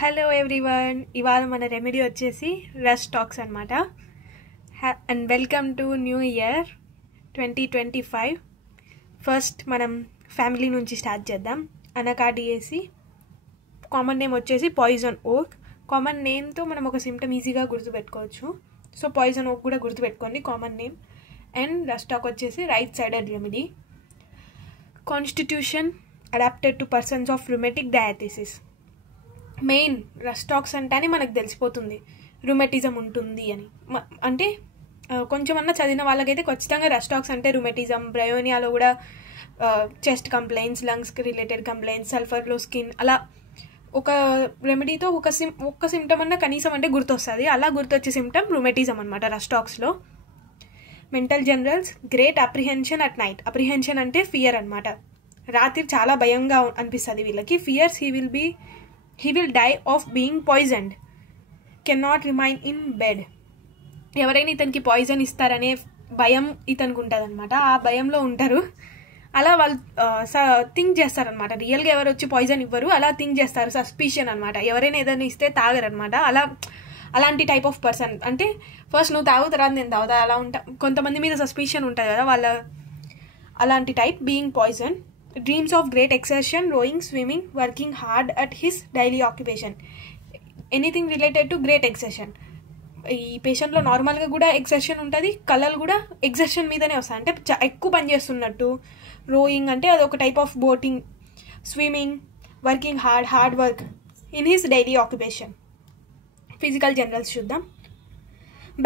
Hello everyone, ఇవాళ మన remedy వచ్చేసి రష్ టాక్స్ అనమాట. And welcome to new year 2025. First మనం ఫ్యామిలీ నుంచి స్టార్ట్ చేద్దాం. అనకాడియేసి, కామన్ నేమ్ వచ్చేసి పాయిజన్ ఓక్. కామన్ నేమ్తో మనం ఒక సిమ్టమ్ ఈజీగా గుర్తుపెట్టుకోవచ్చు. సో పాయిజన్ ఓక్ కూడా గుర్తుపెట్టుకోండి common name. And rhus tox వచ్చేసి right sided remedy. Constitution adapted to persons of rheumatic diathesis. Main rhus tox అంటేనే మనకు తెలిసిపోతుంది రుమెటిజం ఉంటుంది అని. అంటే కొంచెం అన్నా చదివిన వాళ్ళకైతే ఖచ్చితంగా రష్ టాక్స్ అంటే రుమెటిజం, బ్రయోనియాలో కూడా చెస్ట్ కంప్లైంట్స్, లంగ్స్కి రిలేటెడ్ కంప్లైంట్స్, సల్ఫర్లో స్కిన్, అలా ఒక రెమెడీతో ఒక్క సిమ్టమ్ అన్నా కనీసం అంటే గుర్తొస్తుంది. అలా గుర్తొచ్చే సిమ్టమ్ రుమెటిజం అనమాట రష్ టాక్స్లో. Mental generals, great apprehension at night. Apprehension అంటే ఫియర్ అనమాట. రాత్రి చాలా భయంగా అనిపిస్తుంది వీళ్ళకి. Fears he will die of being poisoned, cannot remain in bed. ఎవరైనా ఇతనికి పాయిజన్ ఇస్తారనే భయం ఇతనికి ఉంటుంది అనమాట. ఆ భయంలో ఉంటారు. అలా వాళ్ళు థింక్ చేస్తారనమాట. రియల్గా ఎవరు వచ్చి పాయిజన్ ఇవ్వరు, అలా థింక్ చేస్తారు. సస్పిషన్ అనమాట. ఎవరైనా ఏదైనా ఇస్తే తాగరనమాట. అలాంటి టైప్ ఆఫ్ పర్సన్. అంటే ఫస్ట్ నువ్వు తాగు, తర్వాత నేను తాగుతా, అలా ఉంటా. కొంతమంది మీద సస్పిషన్ ఉంటుంది కదా, అలాంటి type. Being poison. Dreams of great exertion, rowing, swimming, working hard at his daily occupation. Anything related to great exertion. ఈ పేషెంట్లో నార్మల్గా కూడా ఎక్సర్షన్ ఉంటుంది, కళలు కూడా ఎక్సర్షన్ మీదనే వస్తాయి. అంటే ఎక్కువ పని చేస్తున్నట్టు. రోయింగ్ అంటే అదొక type of boating. Swimming, working hard work in his daily occupation. Physical generals చూద్దాం.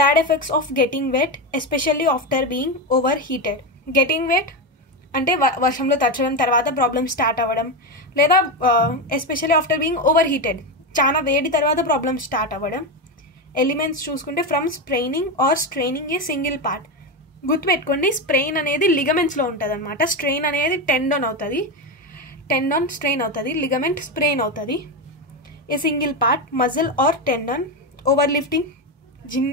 Bad effects of getting wet, especially after being overheated. Getting wet అంటే వర్షంలో తచ్చడం, తర్వాత ప్రాబ్లమ్ స్టార్ట్ అవ్వడం, లేదా especially after being overheated, చాలా వేడి తర్వాత ప్రాబ్లమ్ స్టార్ట్ అవ్వడం. ఎలిమెంట్స్ చూసుకుంటే from straining or straining a single part. గుర్తుపెట్టుకోండి, స్ట్రెయిన్ అనేది లిగమెంట్స్లో ఉంటుంది అనమాట. స్ట్రెయిన్ అనేది టెండన్ అవుతుంది, టెండన్ స్ట్రెయిన్ అవుతుంది, లిగమెంట్ స్ప్రెయిన్ అవుతుంది. A single part, muscle or tendon. Over lifting, gym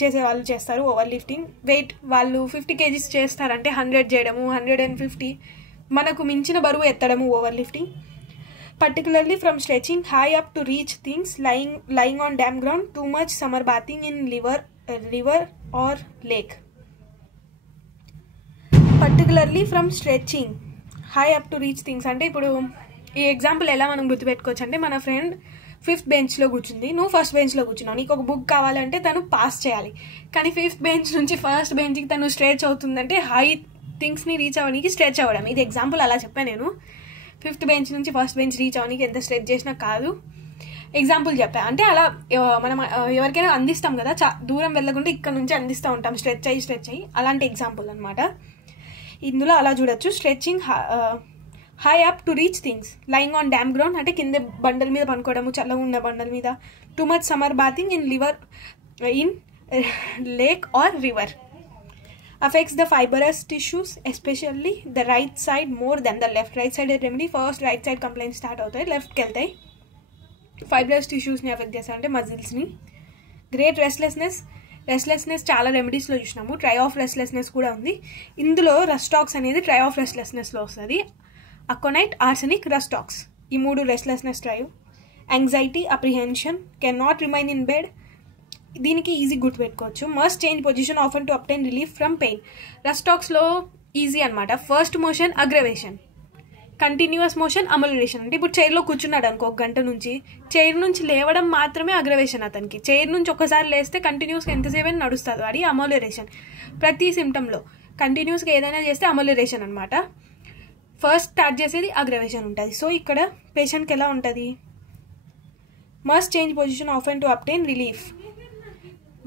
చేసే వాళ్ళు చేస్తారు ఓవర్ లిఫ్టింగ్. వెయిట్ వాళ్ళు 50 kgs చేస్తారంటే 100 చేయడము, 150 మనకు మించిన బరువు ఎత్తడము over lifting. Particularly from stretching high up to reach things, lying on damp ground, too much summer bathing in river or lake. Particularly from stretching high up to reach things అంటే ఇప్పుడు ఈ example ఎలా మనం గుర్తుపెట్టుకోవచ్చు అంటే, మన friend 5th benchలో కూర్చుంది, నువ్వు 1st benchలో కూర్చున్నావు. నీకు ఒక బుక్ కావాలంటే తను పాస్ చేయాలి. కానీ 5th bench నుంచి 1st benchకి తను స్ట్రెచ్ అవుతుందంటే హై థింగ్స్ని రీచ్ అవ్వడానికి స్ట్రెచ్ అవ్వడం. ఇది ఎగ్జాంపుల్ అలా చెప్పాను నేను. 5th bench నుంచి 1st bench రీచ్ అవ్వడానికి ఎంత స్ట్రెచ్ చేసినా కాదు, ఎగ్జాంపుల్ చెప్పా. అంటే అలా మనం ఎవరికైనా అందిస్తాం కదా, దూరం వెళ్ళకుండా ఇక్కడ నుంచి అందిస్తూ ఉంటాం, స్ట్రెచ్ అయ్యి. అలాంటి ఎగ్జాంపుల్ అనమాట. ఇందులో అలా చూడొచ్చు. Stretching high up to reach things, lying on damp ground అంటే కింద బండల మీద పనుకోవడము, చల్లగా ఉన్న బండల మీద. Too much summer bathing in lake or river. Affects the fibrous tissues, especially the right side more than the left. Right side remedy first right side complaint start అవుతాయి, లెఫ్ట్కి వెళ్తాయి. ఫైబరస్ టిష్యూస్ని ఎఫెక్ట్ చేస్తాయి అంటే మజిల్స్ని. గ్రేట్ రెస్ట్లెస్నెస్ చాలా రెమెడీస్లో చూసినాము. Try of restlessness కూడా ఉంది. ఇందులో రష్ టాక్స్ అనేది ట్రై ఆఫ్ రెస్ట్లెస్నెస్లో వస్తుంది. అకోనైట్, ఆర్సెనిక్, రష్ టాక్స్ ఈ 3 restlessness trio. Anxiety, apprehension, can not remain in bed. దీనికి ఈజీ గుర్తుపెట్టుకోవచ్చు. Must change position often to obtain relief from pain. Rhus టాక్స్లో ఈజీ అనమాట. First motion aggravation, continuous motion amelioration. అంటే ఇప్పుడు చైర్లో కూర్చున్నాడు అనుకో, 1 గంట నుంచి చైర్ నుంచి లేవడం మాత్రమే అగ్రవేషన్ అతనికి. చైర్ నుంచి ఒకసారి లేస్తే కంటిన్యూస్గా ఎంతసేపు అయినా నడుస్తుంది, అది అమలరేషన్. ప్రతి సిమ్టంలో కంటిన్యూస్గా ఏదైనా చేస్తే అమలరేషన్ అనమాట. ఫస్ట్ స్టార్ట్ చేసేది అగ్రవేషన్ ఉంటుంది. సో ఇక్కడ పేషెంట్కి ఎలా ఉంటుంది, must change position often to obtain relief.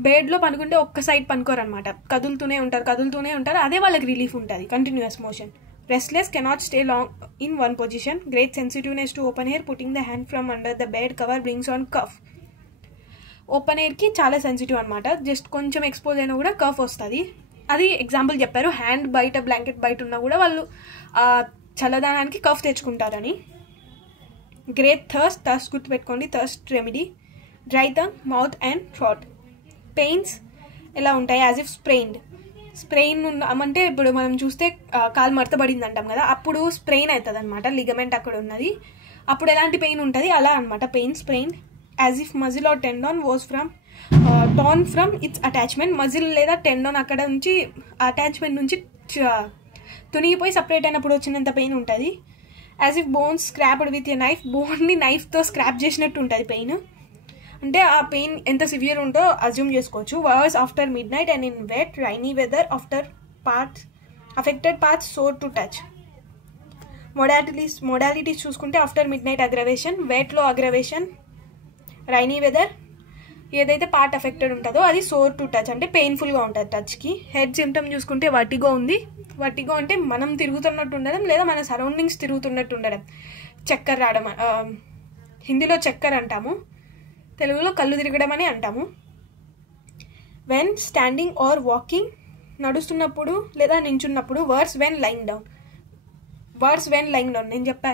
బెడ్లో పనుకుంటే ఒక్క సైడ్ పనుకోరు అనమాట, కదులుతూనే ఉంటారు. అదే వాళ్ళకి రిలీఫ్ ఉంటుంది. Continuous motion. Restless, cannot stay long in one position. Great sensitiveness to open air, putting the hand from under the bed cover brings on cough. Open ఎయిర్కి చాలా సెన్సిటివ్ అనమాట. జస్ట్ కొంచెం ఎక్స్పోజ్ అయినా కూడా కఫ్ వస్తుంది. అది example చెప్పారు. Hand బయట, బ్లాంకెట్ బయట ఉన్నా కూడా వాళ్ళు చల్లదానానికి కఫ్ తెచ్చుకుంటారని. గ్రేట్ థర్స్ట్ గుర్తుపెట్టుకోండి, thirst remedy. Dry tongue, mouth and throat. Pains ఎలా ఉంటాయి, యాజ్ ఇఫ్ స్ప్రెయిన్ అంటే ఇప్పుడు మనం చూస్తే కాలు మడతబడింది అంటాం కదా, అప్పుడు స్ప్రెయిన్ అవుతుంది అనమాట. లిగమెంట్ అక్కడ ఉన్నది, అప్పుడు ఎలాంటి పెయిన్ ఉంటుంది అలా అనమాట. Sprain. As if muscle or tendon was from torn from its attachment. Muscle లేదా టెండాన్ అక్కడ నుంచి అటాచ్మెంట్ నుంచి తునిగిపోయి సపరేట్ అయినప్పుడు వచ్చినంత పెయిన్ ఉంటుంది. As if bones scraped with a knife, బోన్ని నైఫ్తో స్క్రాప్ చేసినట్టు ఉంటుంది పెయిన్. అంటే ఆ పెయిన్ ఎంత సివియర్ ఉంటో అజ్యూమ్ చేసుకోవచ్చు. Worse after midnight and in wet rainy weather after parts affected parts sore to touch. Modalities చూసుకుంటే ఆఫ్టర్ మిడ్ నైట్ అగ్రవేషన్, వెట్లో అగ్రవేషన్, రైనీ వెదర్ ఏదైతే పార్ట్ అఫెక్టెడ్ ఉంటుందో అది సోర్ టు టచ్ అంటే పెయిన్ఫుల్గా ఉంటుంది టచ్కి. హెడ్ సిమ్టమ్ చూసుకుంటే వర్టిగో ఉంది. వర్టిగో అంటే మనం తిరుగుతున్నట్టు ఉండడం లేదా మన సరౌండింగ్స్ తిరుగుతున్నట్టు ఉండడం. చక్కర్ రావడం, హిందీలో చక్కర్ అంటాము, తెలుగులో కళ్ళు తిరగడం అని అంటాము. వెన్ స్టాండింగ్ ఆర్ వాకింగ్, నడుస్తున్నప్పుడు లేదా నించున్నప్పుడు. Worse when lying down, worse when lying down నేను చెప్పా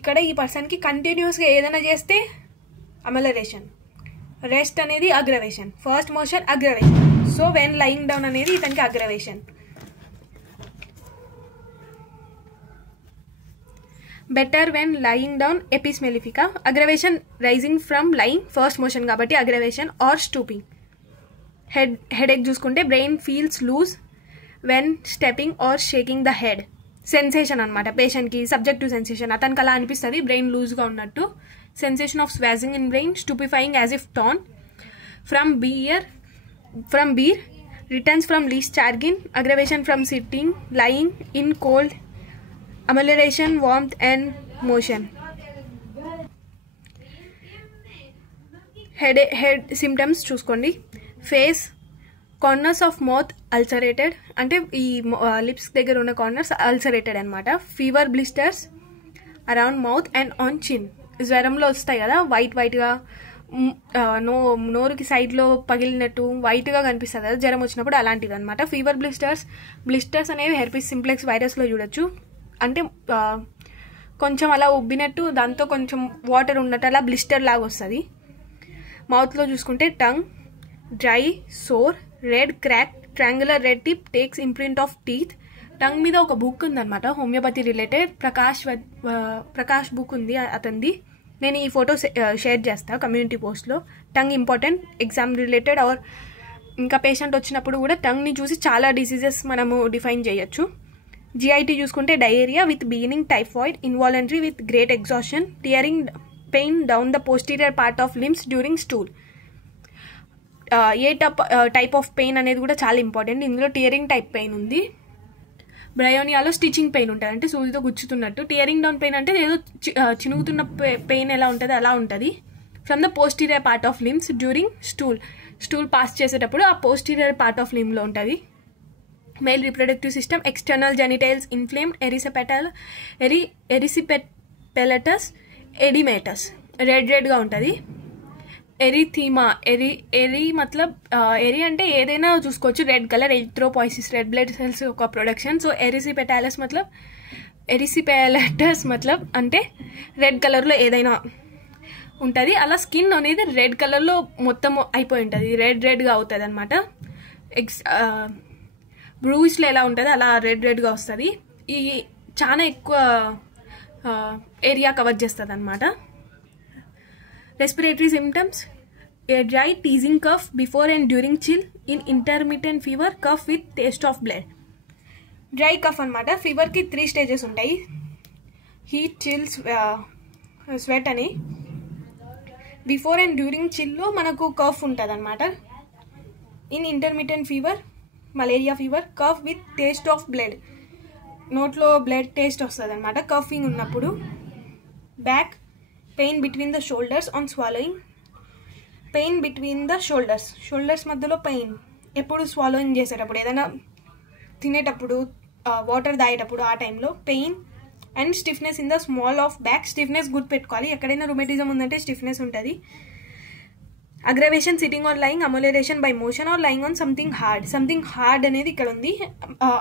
ఇక్కడ ఈ పర్సన్కి కంటిన్యూస్గా ఏదైనా చేస్తే అమెలరేషన్, రెస్ట్ అనేది aggravation, first motion aggravation. So when lying down అనేది ఇతనికి aggravation. Better when lying down apis mellifica, aggravation rising from lying, first motion కాబట్టి అగ్రవేషన్. Or stooping. హెడేక్ చూసుకుంటే brain feels loose when stepping or shaking the head. Sensation అనమాట పేషెంట్కి, subjective sensation, అతనికి అలా అనిపిస్తుంది brain లూజ్గా ఉన్నట్టు. Sensation of swashing in brain, stupefying as if tan. From beer returns from least chagrin, aggravation from sitting, lying in cold, amelioration, warmth and motion. Head symptoms చూసుకోండి. Face, corners of mouth ulcerated అంటే ఈ lips దగ్గర ఉన్న corners ulcerated అనమాట. Fever, blisters around mouth and on chin. జ్వరంలో వస్తాయి కదా వైట్గా నోరుకి సైడ్లో పగిలినట్టు వైట్గా కనిపిస్తుంది కదా జ్వరం వచ్చినప్పుడు, అలాంటిది అనమాట. ఫీవర్, బ్లిస్టర్స్ అనేవి హెర్పిస్ సింప్లెక్స్ వైరస్లో చూడొచ్చు. అంటే కొంచెం అలా ఉబ్బినట్టు దాంతో కొంచెం వాటర్ ఉన్నట్టు అలా బ్లిస్టర్ లాగా వస్తుంది. మౌత్లో చూసుకుంటే tongue dry, sore, red, crack, triangular red tip, takes imprint of teeth. Tongue మీద ఒక బుక్ ఉందన్నమాట హోమియోపతి రిలేటెడ్, ప్రకాష్ బుక్ ఉంది అతనిది. నేను ఈ ఫోటో షేర్ చేస్తాను కమ్యూనిటీ పోస్ట్లో. Tongue important exam related are ఇంకా పేషెంట్ వచ్చినప్పుడు కూడా టంగ్ని చూసి చాలా డిసీజెస్ మనము డిఫైన్ చేయొచ్చు. GIT చూసుకుంటే diarrhoea with beginning typhoid, involuntary with great exhaustion, tearing pain down the posterior part of limbs during stool. A type of pain అనేది కూడా చాలా ఇంపార్టెంట్. ఇందులో టియరింగ్ టైప్ పెయిన్ ఉంది. బ్రయోనియాలో స్టిచింగ్ పెయిన్ ఉంటుంది అంటే సూదితో గుచ్చుతున్నట్టు. టియరింగ్ డౌన్ పెయిన్ అంటే ఏదో చినుగుతున్న పెయిన్ ఎలా ఉంటుంది అలా ఉంటుంది. From the posterior part of limbs during stool pass చేసేటప్పుడు ఆ పోస్టీరియర్ పార్ట్ ఆఫ్ లిమ్లో ఉంటుంది. Male reproductive system, external genitals inflamed, erysipelatous, oedematous, రెడ్గా ఉంటుంది. ఎరిథీమా, ఎరి మతలబ్ ఎరి అంటే ఏదైనా చూసుకోవచ్చు, red colour, erythropoiesis, red blood cells ఒక ప్రొడక్షన్. సో ఎరిసిపెలటస్ మతలబ్ అంటే రెడ్ కలర్లో ఏదైనా ఉంటుంది. అలా స్కిన్ అనేది రెడ్ కలర్లో మొత్తం అయిపోయి ఉంటుంది, రెడ్గా అవుతుంది అనమాట. బ్రూయిస్లో ఎలా ఉంటుంది అలా రెడ్గా వస్తుంది. ఈ చాలా ఎక్కువ ఏరియా కవర్ చేస్తుంది అనమాట. Respiratory symptoms, a dry teasing cough before and during chill, in intermittent fever, cough with taste of blood. Dry cough అనమాట. ఫీవర్కి 3 స్టేజెస్ ఉంటాయి, హీట్, చిల్, స్వెట్ అని. బిఫోర్ అండ్ డ్యూరింగ్ చిల్లో మనకు కఫ్ ఉంటుంది అనమాట. In intermittent fever, malaria fever, cough with taste of blood, నోట్లో blood taste వస్తుంది అనమాట కఫింగ్ ఉన్నప్పుడు. Back pain between the shoulders on swallowing, pain between the shoulders మధ్యలో పెయిన్ ఎప్పుడు స్వాలోయింగ్ చేసేటప్పుడు, ఏదైనా తినేటప్పుడు, వాటర్ తాగేటప్పుడు ఆ టైంలో pain. And stiffness in the small of back, stiffness గుర్తుపెట్టుకోవాలి, ఎక్కడైనా రుమేటిజం ఉందంటే స్టిఫ్నెస్ ఉంటుంది. Aggravation sitting or lying, amelioration by motion or lying on something hard అనేది ఇక్కడ ఉంది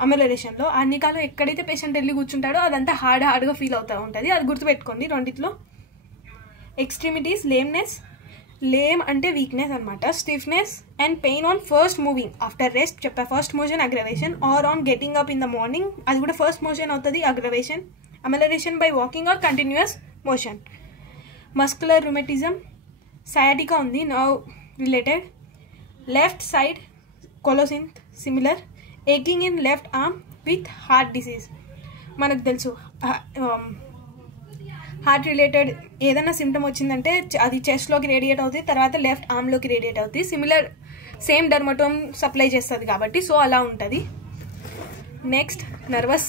అమోలరేషన్లో. అన్ని కాలం ఎక్కడైతే పేషెంట్ వెళ్ళి కూర్చుంటాడో అదంతా హార్డ్గా ఫీల్ అవుతూ ఉంటుంది, అది గుర్తుపెట్టుకోండి రెండిట్లో. ఎక్స్ట్రీమిటీస్, లేమ్ అంటే వీక్నెస్ అనమాట. Stiffness and pain on first moving after rest చెప్పా, first motion aggravation. Or on getting up in the morning, అది కూడా ఫస్ట్ మోషన్ అవుతుంది aggravation. Amelioration by walking or continuous motion. Muscular rheumatism, sciatica ఉంది, nerve related. Left side colocynth similar. Aching in left arm with heart disease. మనకు తెలుసు heart related ఏదైనా symptom వచ్చిందంటే అది చెస్ట్లోకి radiate అవుతుంది, తర్వాత లెఫ్ట్ ఆర్మ్లోకి రేడియేట్ అవుతుంది. సిమిలర్ సేమ్ డర్మటోమ్ సప్లై చేస్తుంది కాబట్టి సో అలా ఉంటుంది. నెక్స్ట్ నర్వస్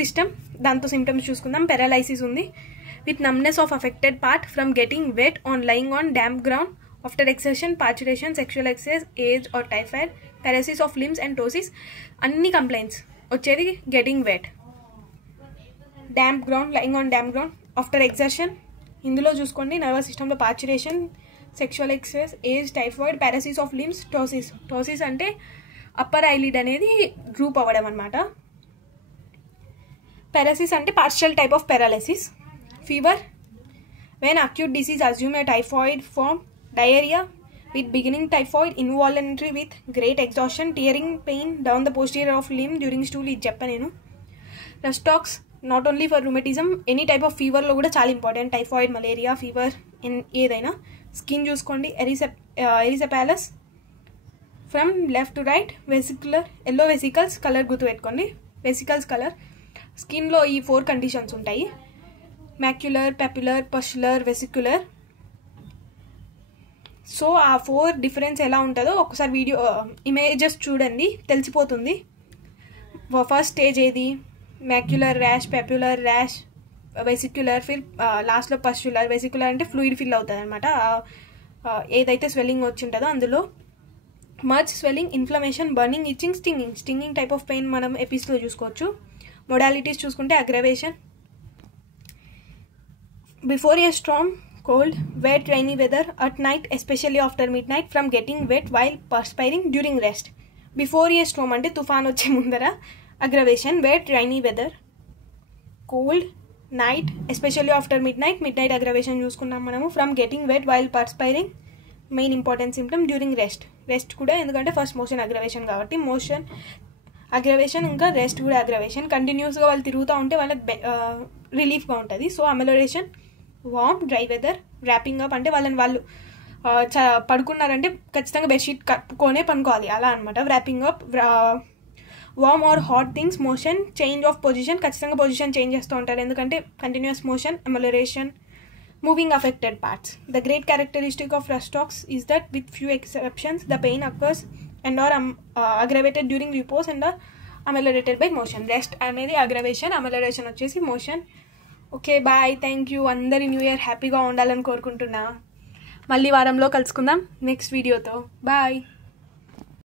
సిస్టమ్, దాంతో సిమ్టమ్స్ చూసుకుందాం. పారాలైసిస్ ఉంది with numbness of affected part from getting wet on lying on damp ground after exertion, parturition, sexual excess, age or typhoid, paresis of limbs and ptosis. అన్ని complaints వచ్చేది getting wet. Damp ground, lying on damp ground after exertion. ఇందులో చూసుకోండి nervous సిస్టంలో parturition, sexual excess, age, typhoid, paresis of limbs, ptosis అంటే upper eyelid అనేది droop అవ్వడం అనమాట. Paresis అంటే partial type of paralysis. Fever when acute disease assume a typhoid form. Diarrhoea with beginning typhoid, involuntary with great exhaustion, tearing pain down the posterior of limb during stool. ఇది చెప్పాను నేను. Rhus tox not only for rheumatism, any type of ఫీవర్లో కూడా చాలా important. Typhoid, malaria, fever ఏదైనా. Skin చూసుకోండి, erysipelas from left to right. Vesicular, yellow vesicles colour గుర్తుపెట్టుకోండి. Vesicles colour. స్కిన్లో ఈ 4 కండిషన్స్ ఉంటాయి: macular, papular, pustular, vesicular. So ఆ 4 డిఫరెన్స్ ఎలా ఉంటుందో ఒకసారి వీడియో ఇమేజెస్ చూడండి, తెలిసిపోతుంది. ఫస్ట్ స్టేజ్ ఏది, macular rash, పెప్యులర్ rash, vesicular, Phir లాస్ట్లో పస్యులర్. వెసిక్యులర్ అంటే ఫ్లూయిడ్ ఫిల్ అవుతుంది అనమాట, ఏదైతే స్వెల్లింగ్ వచ్చి ఉంటుందో అందులో. Much swelling, inflammation, burning, itching, stinging type of pain మనం ఎపిస్లో చూసుకోవచ్చు. మొడాలిటీస్ చూసుకుంటే aggravation before A Storm, cold, wet, rainy weather, at night, especially after midnight, from getting wet while perspiring during rest. Before a storm అంటే తుఫాన్ వచ్చే ముందర aggravation, wet, rainy weather, cold, night, especially after midnight aggravation చూసుకున్నాం మనము. from getting wet while perspiring, main important symptom during rest కూడా, ఎందుకంటే first motion aggravation కాబట్టి motion aggravation ఇంకా రెస్ట్ కూడా అగ్రవేషన్. కంటిన్యూస్గా వాళ్ళు తిరుగుతూ ఉంటే వాళ్ళకి రిలీఫ్గా ఉంటుంది. So amelioration, warm, dry weather, wrapping up అంటే వాళ్ళు పడుకున్నారంటే ఖచ్చితంగా బెడ్షీట్ కప్పుకొనే పనుకోవాలి అలా అనమాట. Wrapping up, warm or hot things, motion, change of position, ఖచ్చితంగా పొజిషన్ చేంజ్ చేస్తూ ఉంటారు ఎందుకంటే continuous motion, amelioration, moving affected parts. The great characteristic of rhus tox is that with few exceptions the pain occurs and are aggravated during repose and are ameliorated by motion. Rest అనేది aggravation, amelioration వచ్చేసి motion. Okay, bye, thank you. అందరి new year హ్యాపీగా ఉండాలని కోరుకుంటున్నా. మళ్ళీ వారంలో కలుసుకుందాం next వీడియోతో. బాయ్.